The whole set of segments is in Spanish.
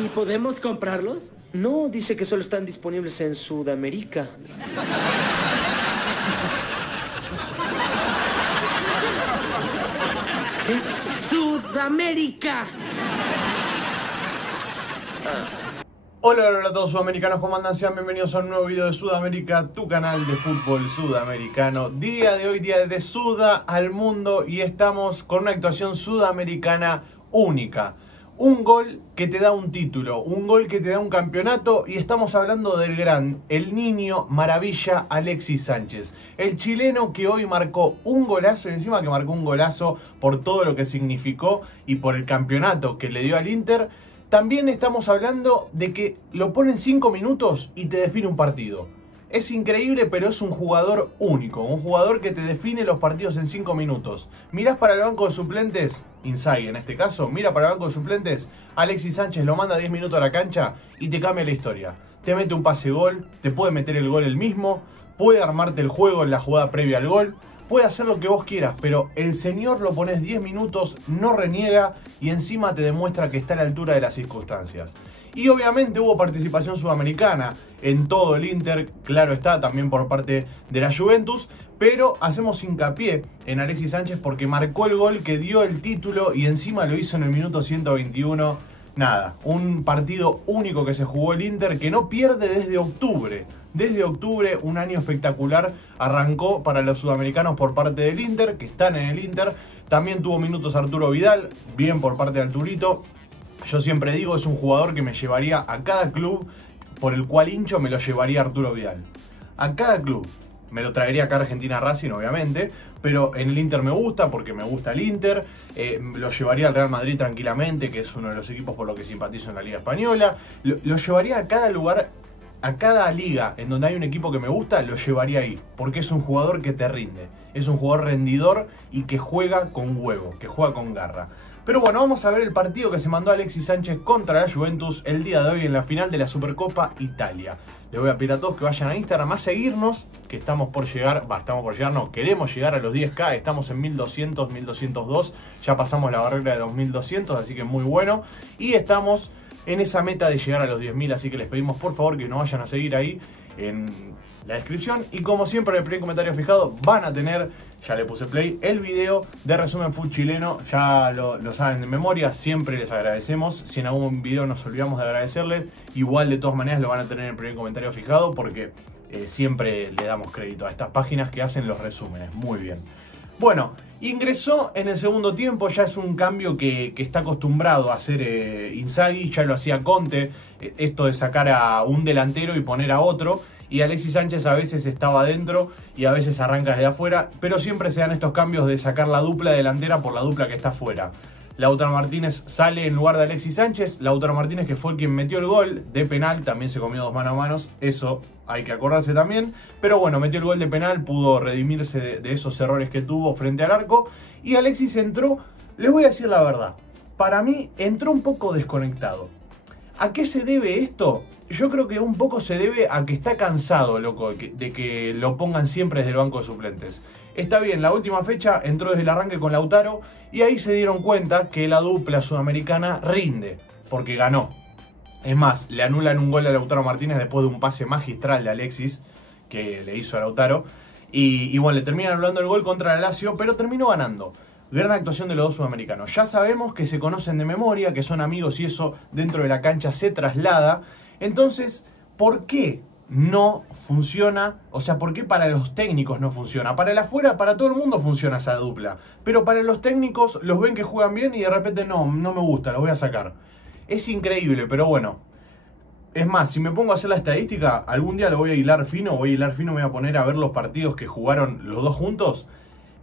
¿Y podemos comprarlos? No, dice que solo están disponibles en Sudamérica. ¿Qué? ¡Sudamérica! Hola a todos sudamericanos, ¿cómo andan? Sean bienvenidos a un nuevo video de Sudamérica, tu canal de fútbol sudamericano. Día de hoy, día de Suda al mundo, y estamos con una actuación sudamericana única. Un gol que te da un título, un gol que te da un campeonato, y estamos hablando del gran, el niño maravilla Alexis Sánchez. El chileno que hoy marcó un golazo, y encima que marcó un golazo por todo lo que significó y por el campeonato que le dio al Inter. También estamos hablando de que lo ponen 5 minutos y te define un partido. Es increíble, pero es un jugador único, un jugador que te define los partidos en 5 minutos. Mirás para el banco de suplentes, Inzaghi en este caso, mira para el banco de suplentes, Alexis Sánchez lo manda 10 minutos a la cancha y te cambia la historia. Te mete un pase gol, te puede meter el gol él mismo, puede armarte el juego en la jugada previa al gol, puede hacer lo que vos quieras, pero el señor lo pones 10 minutos, no reniega y encima te demuestra que está a la altura de las circunstancias. Y obviamente hubo participación sudamericana en todo el Inter, claro está, también por parte de la Juventus, pero hacemos hincapié en Alexis Sánchez porque marcó el gol que dio el título y encima lo hizo en el minuto 121. Nada, un partido único que se jugó el Inter, que no pierde desde octubre. Desde octubre, un año espectacular arrancó para los sudamericanos por parte del Inter, que están en el Inter. También tuvo minutos Arturo Vidal, bien por parte de Arturito. Yo siempre digo, es un jugador que me llevaría a cada club por el cual hincho, me lo llevaría Arturo Vidal. A cada club. Me lo traería acá a Argentina Racing, obviamente, pero en el Inter me gusta porque me gusta el Inter. Lo llevaría al Real Madrid tranquilamente, que es uno de los equipos por los que simpatizo en la Liga Española. Lo llevaría a cada lugar, a cada liga en donde hay un equipo que me gusta, lo llevaría ahí, porque es un jugador que te rinde. Es un jugador rendidor y que juega con huevo, que juega con garra. Pero bueno, vamos a ver el partido que se mandó Alexis Sánchez contra la Juventus el día de hoy en la final de la Supercopa Italia. Les voy a pedir a todos que vayan a Instagram a seguirnos, que estamos por llegar, queremos llegar a los 10k, estamos en 1200, 1202, ya pasamos la barrera de los 1200, así que muy bueno. Y estamos en esa meta de llegar a los 10.000, así que les pedimos por favor que nos vayan a seguir ahí en la descripción. Y como siempre en el primer comentario fijado van a tener, ya le puse play, el video de resumen fútbol chileno, ya lo saben de memoria, siempre les agradecemos. Si en algún video nos olvidamos de agradecerles, igual de todas maneras lo van a tener en el primer comentario fijado, porque siempre le damos crédito a estas páginas que hacen los resúmenes. Muy bien. Bueno, ingresó en el segundo tiempo, ya es un cambio que está acostumbrado a hacer Inzaghi, ya lo hacía Conte, esto de sacar a un delantero y poner a otro. Y Alexis Sánchez a veces estaba adentro y a veces arranca desde afuera, pero siempre se dan estos cambios de sacar la dupla delantera por la dupla que está afuera. Lautaro Martínez sale en lugar de Alexis Sánchez. Lautaro Martínez, que fue quien metió el gol de penal, también se comió 2 mano a manos, eso hay que acordarse también. Pero bueno, metió el gol de penal, pudo redimirse de esos errores que tuvo frente al arco. Y Alexis entró, les voy a decir la verdad, para mí entró un poco desconectado. ¿A qué se debe esto? Yo creo que un poco se debe a que está cansado, loco, de que lo pongan siempre desde el banco de suplentes. Está bien, la última fecha entró desde el arranque con Lautaro y ahí se dieron cuenta que la dupla sudamericana rinde, porque ganó. Es más, le anulan un gol a Lautaro Martínez después de un pase magistral de Alexis que le hizo a Lautaro. Y bueno, le terminan anulando el gol contra la Lazio, pero terminó ganando. Gran actuación de los dos sudamericanos. Ya sabemos que se conocen de memoria, que son amigos y eso dentro de la cancha se traslada. Entonces, ¿por qué no funciona? O sea, ¿por qué para los técnicos no funciona? Para el afuera, para todo el mundo funciona esa dupla. Pero para los técnicos los ven que juegan bien y de repente no me gusta, los voy a sacar. Es increíble, pero bueno. Es más, si me pongo a hacer la estadística, algún día lo voy a hilar fino, me voy a poner a ver los partidos que jugaron los dos juntos.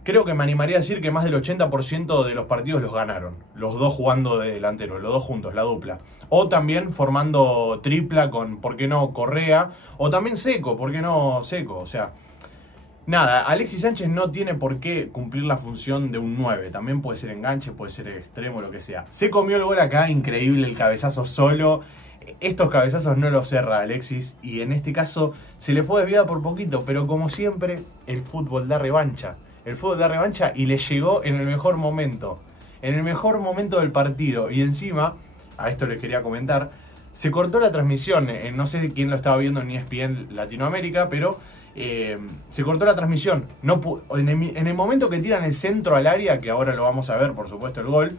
Creo que me animaría a decir que más del 80% de los partidos los ganaron. Los dos jugando de delantero, los dos juntos, la dupla. O también formando tripla con, ¿por qué no?, Correa. O también Seco, ¿por qué no Seco? O sea, nada, Alexis Sánchez no tiene por qué cumplir la función de un 9. También puede ser enganche, puede ser extremo, lo que sea. Se comió el gol acá, increíble el cabezazo solo. Estos cabezazos no los cerra Alexis y en este caso se le fue desviada por poquito. Pero como siempre, el fútbol da revancha. El fútbol da revancha y le llegó en el mejor momento. En el mejor momento del partido. Y encima a esto les quería comentar. Se cortó la transmisión, no sé quién lo estaba viendo en ESPN Latinoamérica, pero se cortó la transmisión. En el momento que tiran el centro al área, que ahora lo vamos a ver, por supuesto, el gol,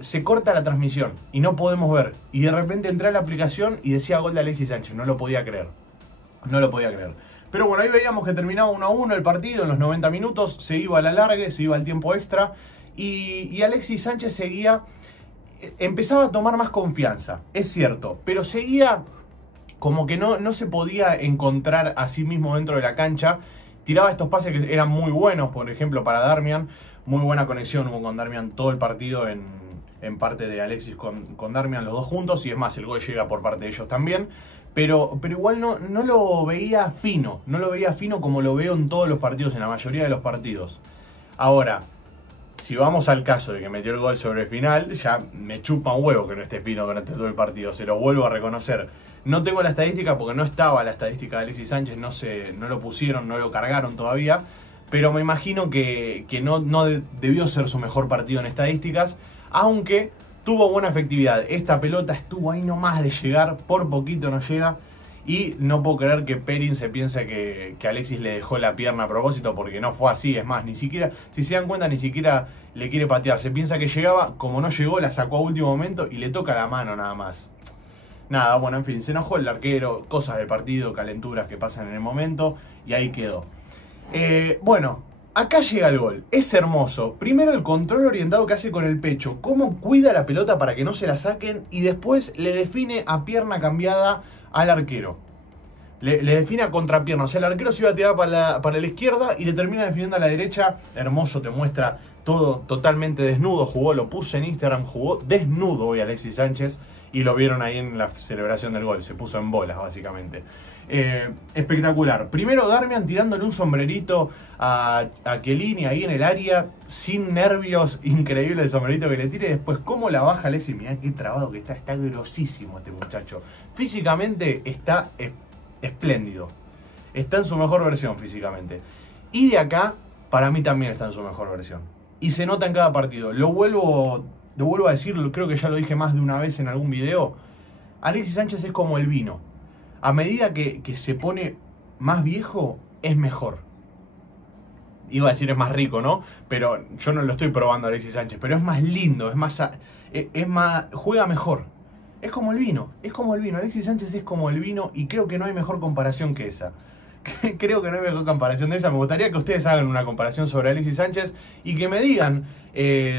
se corta la transmisión y no podemos ver. Y de repente entré a la aplicación y decía gol de Alexis Sánchez. No lo podía creer. No lo podía creer. Pero bueno, ahí veíamos que terminaba 1-1 el partido en los 90 minutos. Se iba a la largue, se iba al tiempo extra. Y Alexis Sánchez seguía... Empezaba a tomar más confianza, es cierto, pero seguía como que no se podía encontrar a sí mismo dentro de la cancha. Tiraba estos pases que eran muy buenos, por ejemplo, para Darmian. Muy buena conexión hubo con Darmian todo el partido en parte de Alexis con Darmian, los dos juntos. Y es más, el gol llega por parte de ellos también. Pero igual no lo veía fino. No lo veía fino como lo veo en todos los partidos, en la mayoría de los partidos. Ahora... si vamos al caso de que metió el gol sobre el final, ya me chupa un huevo que no esté fino durante todo el partido. Se lo vuelvo a reconocer. No tengo la estadística porque no estaba la estadística de Alexis Sánchez. No lo pusieron, no lo cargaron todavía. Pero me imagino que no debió ser su mejor partido en estadísticas. Aunque tuvo buena efectividad. Esta pelota estuvo ahí nomás de llegar. Por poquito no llega. Y no puedo creer que Perin se piense que Alexis le dejó la pierna a propósito, porque no fue así. Es más, ni siquiera, si se dan cuenta, ni siquiera le quiere patear. Se piensa que llegaba, como no llegó, la sacó a último momento y le toca la mano nada más. Nada, bueno, en fin, se enojó el arquero, cosas del partido, calenturas que pasan en el momento, y ahí quedó. Bueno, acá llega el gol. Es hermoso. Primero el control orientado que hace con el pecho, cómo cuida la pelota para que no se la saquen, y después le define a pierna cambiada al arquero. Le define a contrapierna. O sea, el arquero se iba a tirar para la izquierda y le termina definiendo a la derecha. Hermoso, te muestra todo totalmente desnudo. Jugó, lo puse en Instagram, jugó desnudo hoy Alexis Sánchez. Y lo vieron ahí en la celebración del gol. Se puso en bolas, básicamente. Espectacular. Primero Darmian tirándole un sombrerito a Chiellini ahí en el área. Sin nervios. Increíble el sombrerito que le tire. Y después cómo la baja Alexis. Mirá qué trabado que está. Está grosísimo este muchacho. Físicamente está espléndido. Está en su mejor versión físicamente. Y de acá, para mí también está en su mejor versión. Y se nota en cada partido. Lo vuelvo a decir, creo que ya lo dije más de una vez en algún video. Alexis Sánchez es como el vino. A medida que se pone más viejo, es mejor. Iba a decir es más rico, ¿no? Pero yo no lo estoy probando a Alexis Sánchez. Pero es más lindo, es más juega mejor. Es como el vino, Alexis Sánchez es como el vino y creo que no hay mejor comparación que esa. Creo que no hay mejor comparación de esa. Me gustaría que ustedes hagan una comparación sobre Alexis Sánchez y que me digan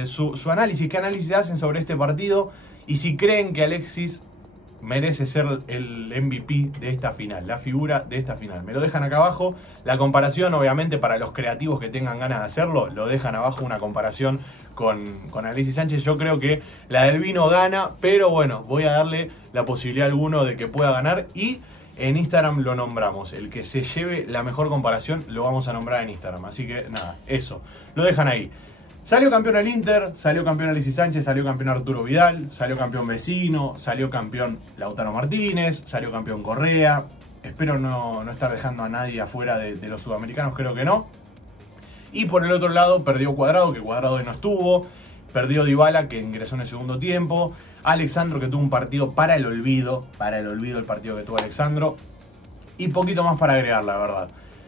su análisis, qué análisis hacen sobre este partido y si creen que Alexis merece ser el MVP de esta final, la figura de esta final. Me lo dejan acá abajo. La comparación, obviamente, para los creativos que tengan ganas de hacerlo, lo dejan abajo, una comparación con Alexis Sánchez. Yo creo que la del vino gana, pero bueno, voy a darle la posibilidad a alguno de que pueda ganar y en Instagram lo nombramos. El que se lleve la mejor comparación lo vamos a nombrar en Instagram. Así que nada, eso, lo dejan ahí. Salió campeón el Inter, salió campeón Alexis Sánchez, salió campeón Arturo Vidal, salió campeón Vecino, salió campeón Lautaro Martínez, salió campeón Correa. Espero no estar dejando a nadie afuera de los sudamericanos, creo que no. Y por el otro lado perdió Cuadrado, que Cuadrado hoy no estuvo. Perdió Dybala, que ingresó en el segundo tiempo. Alexandro, que tuvo un partido para el olvido el partido que tuvo Alexandro. Y poquito más para agregar, la verdad.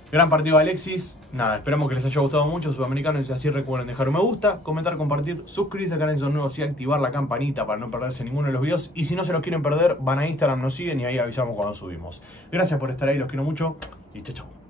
Gran partido de Alexis. Nada, esperamos que les haya gustado mucho, sudamericanos. Y si así, recuerden dejar un me gusta, comentar, compartir, suscribirse al canal si son nuevos y activar la campanita para no perderse ninguno de los videos. Y si no se los quieren perder, van a Instagram, nos siguen y ahí avisamos cuando subimos. Gracias por estar ahí, los quiero mucho y chao, chao.